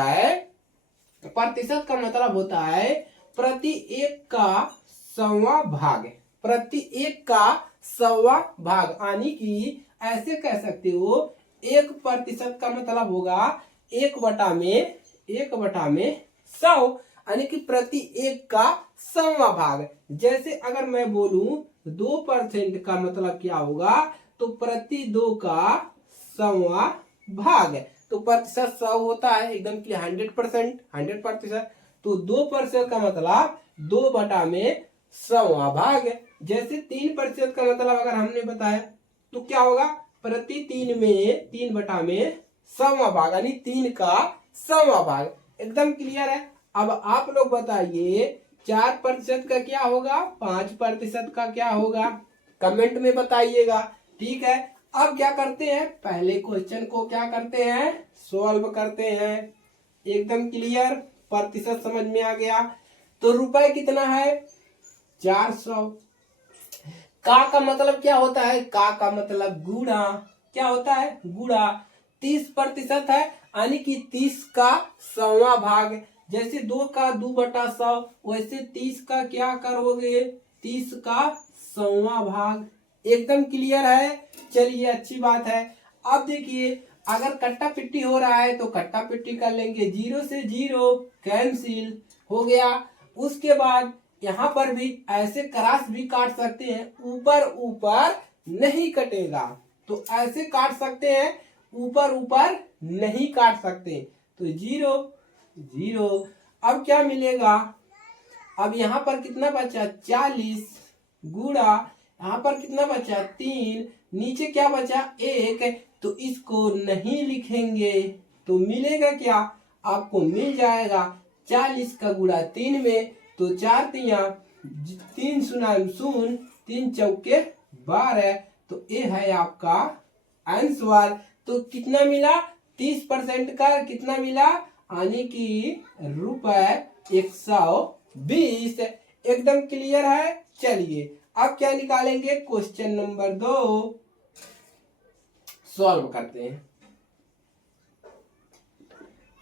है, प्रतिशत का मतलब होता है प्रति एक का 100वां भाग, प्रति एक का 100वां भाग, यानी कि ऐसे कह सकते हो 1% का मतलब होगा 1/100, यानी कि प्रति एक का 100वां भाग। जैसे अगर मैं बोलूं 2% का मतलब क्या होगा, तो प्रति 2 का 100वां भाग। तो प्रतिशत 100 होता है एकदम क्लियर, 100%। तो 2% का मतलब 2/100वां भाग। जैसे 3% का मतलब अगर हमने बताया तो क्या होगा, प्रति 3/100वां भाग, यानी 3 का 100वां भाग। एकदम क्लियर है। अब आप लोग बताइए 4% का क्या होगा, 5% का क्या होगा, कमेंट में बताइएगा। ठीक है, अब क्या करते हैं, पहले क्वेश्चन को क्या करते हैं, सॉल्व करते हैं। एकदम क्लियर, प्रतिशत समझ में आ गया। तो रुपए कितना है, 400। का मतलब क्या होता है, का मतलब गुणा, क्या होता है, गुणा। 30% है, यानी कि 30 का 100वां भाग। जैसे 2 का 2/100, वैसे 30 का क्या करोगे, 30 का 100वां भाग। एकदम क्लियर है। चलिए अच्छी बात है। अब देखिए अगर कट्टा पिट्टी हो रहा है तो कट्टा पिट्टी कर लेंगे, 0 से 0 कैंसिल हो गया। उसके बाद यहाँ पर भी ऐसे क्रॉस भी काट सकते हैं, ऊपर ऊपर नहीं कटेगा, तो ऐसे काट सकते हैं, ऊपर ऊपर नहीं काट सकते। तो 0 0। अब क्या मिलेगा, अब यहाँ पर कितना बचा, 40 गुणा, यहाँ पर कितना बचा, 3, नीचे क्या बचा, 1। तो इसको नहीं लिखेंगे तो मिलेगा क्या, आपको मिल जाएगा 40 का गुणा 3 में, तो 4 तिया 3 0 3 चौके 12। तो ये है आपका आंसर। तो कितना मिला, 30% का कितना मिला, यानी कि ₹120। एकदम क्लियर है। चलिए अब क्या निकालेंगे, क्वेश्चन नंबर 2 सॉल्व करते हैं।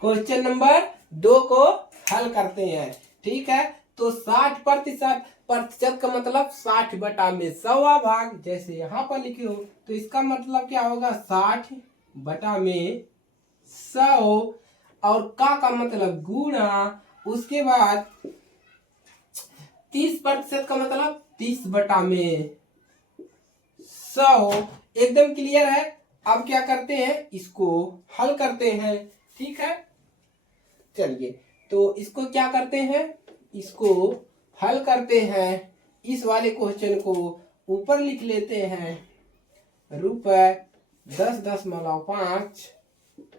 क्वेश्चन नंबर 2 को हल करते हैं। ठीक है, तो 60%, प्रतिशत का मतलब 60/100वां भाग। जैसे यहाँ पर लिखे हो तो इसका मतलब क्या होगा, 60/100। और का मतलब गुणा, उसके बाद 30% का मतलब 30/100। एकदम क्लियर है। अब क्या करते हैं, इसको हल करते हैं। ठीक है, चलिए तो इसको क्या करते हैं, इसको हल करते हैं। इस वाले क्वेश्चन को ऊपर लिख लेते हैं, ₹10.5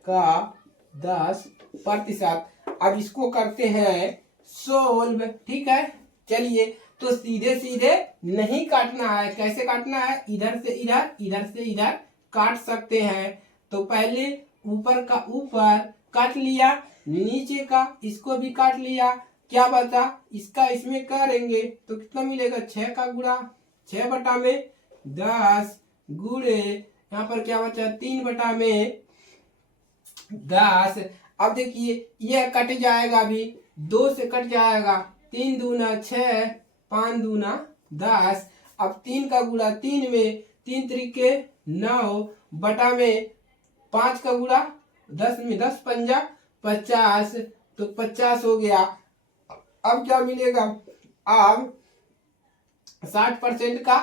का 10%। अब इसको करते हैं सोल्व। ठीक है, चलिए तो सीधे सीधे नहीं काटना है, कैसे काटना है, इधर से इधर, इधर से इधर काट सकते हैं। तो पहले ऊपर का ऊपर काट लिया, नीचे का इसको भी काट लिया, क्या बचा, इसका इसमें करेंगे तो कितना मिलेगा, 6 का गुणा 6/10 गुणे, यहाँ पर क्या बचा, 3/10। अब देखिए यह कट जाएगा, अभी 2 से कट जाएगा, 3 दूना 6, 5 दूना 10। अब 3 का गुणा 3 में, 3 त्रिके 9 बटा में 5 का गुणा 10 में, 10 पंजा 50, तो 50 हो गया। अब क्या मिलेगा, अब 60% का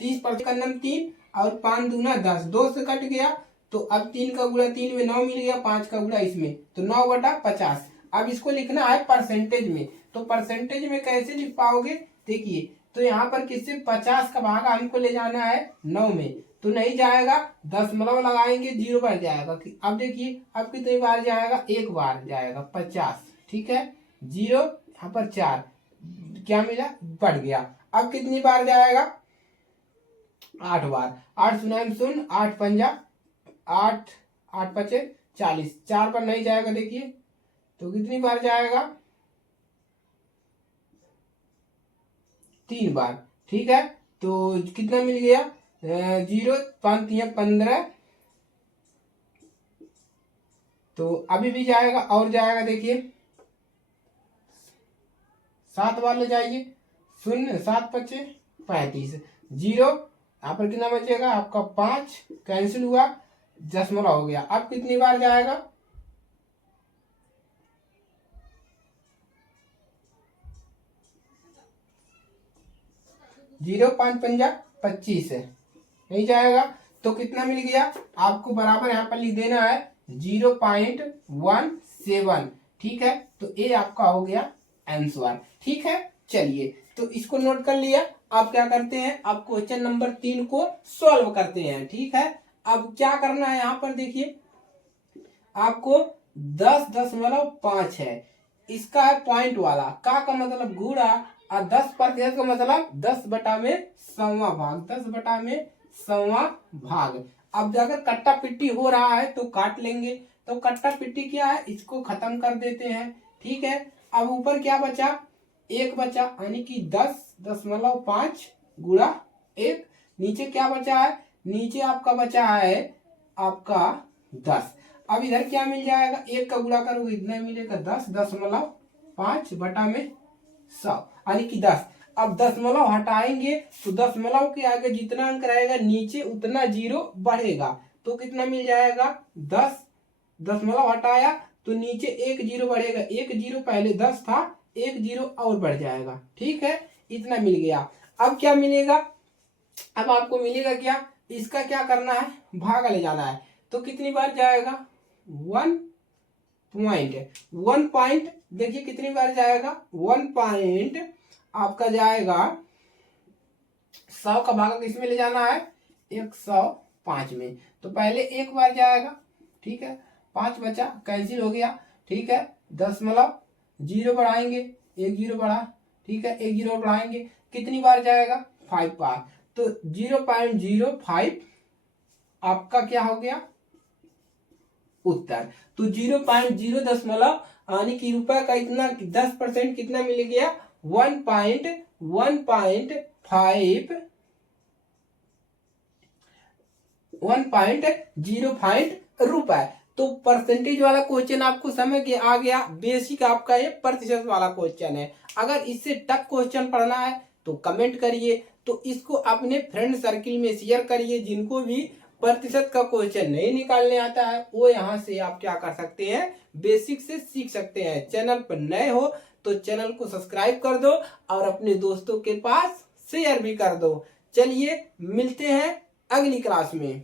30% का नम 3 और 5 दूना 10, 2 से कट गया, तो अब 3 का गुणा 3 में 9 मिल गया, 5 का गुणा इसमें, तो 9/50। अब इसको लिखना है परसेंटेज में, तो परसेंटेज में कैसे लिख पाओगे, देखिए तो यहाँ पर किससे 50 का भाग हमको ले जाना है 9 में, तो नहीं जाएगा, दशमलव लगाएंगे 0 बढ़ जाएगा। अब देखिए अब कितनी बार जाएगा, 1 बार जाएगा 50। ठीक है, 0 यहाँ पर 4, क्या मिला, बढ़ गया। अब कितनी बार जाएगा, 8 बार, 8 0 0, 8 पंजा 8, 8 5 40, 4 पर नहीं जाएगा, देखिए तो कितनी बार जाएगा, 3 बार। ठीक है, तो कितना मिल गया, 0 5 3 15, तो अभी भी जाएगा और जाएगा, देखिए 7 वाले जाइए, 0 7 5 35, 0 यहाँ पर कितना बचेगा आपका 5, कैंसिल हुआ, दशमलव हो गया। अब कितनी बार जाएगा, 0 5 पंजा 25 है, नहीं जाएगा। तो कितना मिल गया आपको, बराबर यहाँ पर लिख देना है 0.17। ठीक है, तो ये आपका हो गया आंसर। ठीक है, चलिए तो इसको नोट कर लिया। आप क्या करते हैं, आप क्वेश्चन नंबर 3 को सॉल्व करते हैं। ठीक है, अब क्या करना है, यहाँ पर देखिए आपको 10.5 है, इसका है पॉइंट वाला, का मतलब गुणा, और 10% का मतलब 10/100 भाग, 10/100 भाग। अब अगर कट्टा पिट्टी हो रहा है तो काट लेंगे, तो कट्टा पिट्टी क्या है, इसको खत्म कर देते हैं। ठीक है, अब ऊपर क्या बचा, 1 बचा, यानी कि 10.5 गुणा 1। नीचे क्या बचा है, नीचे आपका बचा है आपका 10। अब इधर क्या मिल जाएगा, 1 का गुणा करोगे इतना मिलेगा 10.5/100, यानी कि 10। अब दशमलव हटाएंगे तो दशमलव के आगे जितना अंक रहेगा नीचे उतना 0 बढ़ेगा, तो कितना मिल जाएगा 10। दशमलव हटाया तो नीचे 1 0 बढ़ेगा, 1 0 पहले 10 था, 1 0 और बढ़ जाएगा। ठीक है, इतना मिल गया। अब क्या मिलेगा, अब आपको मिलेगा क्या, इसका क्या करना है, भागा ले जाना है। तो कितनी बार जाएगा, 1 पॉइंट, देखिए कितनी बार जाएगा, 1 पॉइंट आपका जाएगा 100 का भागा किसमें ले जाना है, 105 में। तो पहले 1 बार जाएगा, ठीक है, 5 बचा, कैंसिल हो गया। ठीक है, 0 बढ़ाएंगे, 1 0 बढ़ा, ठीक है, 1 0 बढ़ाएंगे, कितनी बार जाएगा, 5 बार। तो 0.05 आपका क्या हो गया उत्तर। तो 0.0 यानी कि रुपए का इतना 10% कितना मिल गया, 1.05 रुपए। तो परसेंटेज वाला क्वेश्चन आपको समझ के आ गया, बेसिक आपका ये प्रतिशत वाला क्वेश्चन है। अगर इससे टफ क्वेश्चन पढ़ना है तो कमेंट करिए, तो इसको अपने फ्रेंड सर्किल में शेयर करिए, जिनको भी प्रतिशत का क्वेश्चन नहीं निकालने आता है वो यहाँ से आप क्या कर सकते हैं, बेसिक से सीख सकते हैं। चैनल पर नए हो तो चैनल को सब्सक्राइब कर दो और अपने दोस्तों के पास शेयर भी कर दो। चलिए मिलते हैं अगली क्लास में।